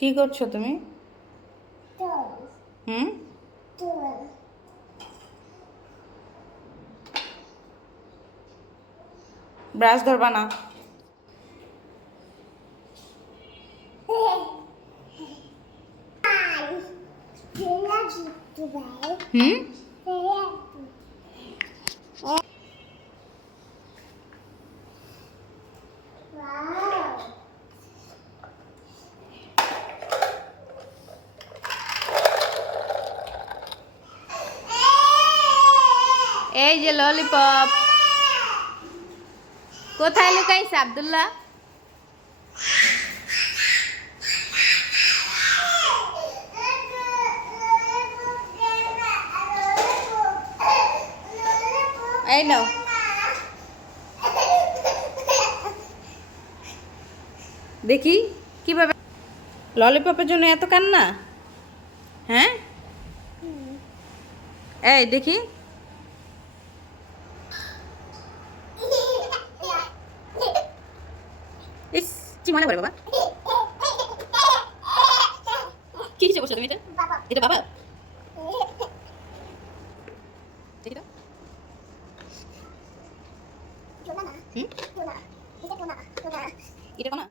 কি করছো তুমি? হুম, ব্রাশ ধরবা না। হুম, এই যে ললিপপ কোথায় লুকাইছে আব্দুল্লাহ? এই নাও। দেখি কিভাবে ললিপপের জন্য এত কান্না। হ্যাঁ, এই দেখি। ইস, কি মনে করে বাবা? কি হিসেবে বসছো তুমি? এটা এটা বাবা? দেখি তো। এটা কোনা?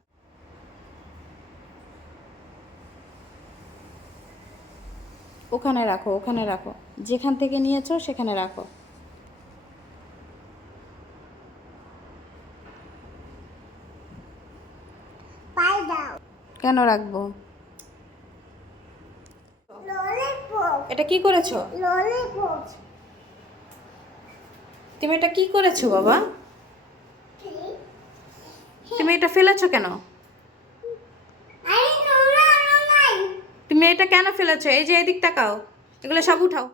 ওখানে রাখো, ওখানে রাখো, যেখান থেকে নিয়েছো সেখানে রাখো। কেন রাখবো? এটা কি করেছো? তুমি এটা কি করেছো বাবা? তুমি এটা ফেলেছো কেন? তুমি এটা কেন ফেলেছো? এই যে এদিক তাকাও, এগুলো সব উঠাও।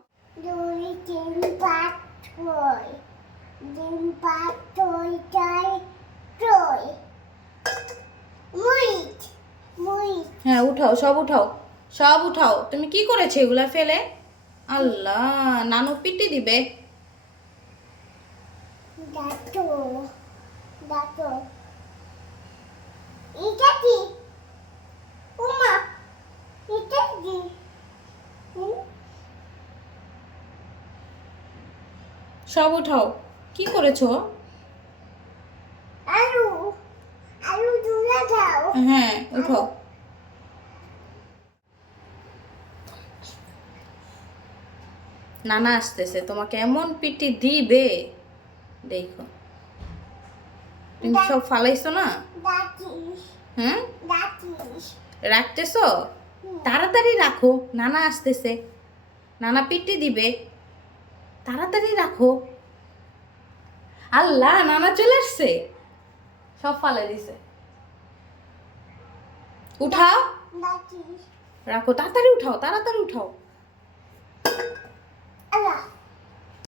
হ্যাঁ উঠাও, সব উঠাও, সব উঠাও। তুমি কি করেছো এগুলা ফেলে? আল্লাহ, নানু পিটি দিবে। সব উঠাও। কি করেছো? হ্যাঁ উঠাও। নানা আসতেছে, তোমাকে এমন পিটি দিবে দেখো। তুমি সব ফালাইছো না? হ্যাঁ, রাখতেছো? তাড়াতাড়ি রাখো, নানা আসতেছে, নানা পিটি দিবে। তাড়াতাড়ি রাখো। আল্লাহ, নানা চলে আসছে, সব ফালাই দিছে। উঠাও, রাখো, তাড়াতাড়ি উঠাও, তাড়াতাড়ি উঠাও।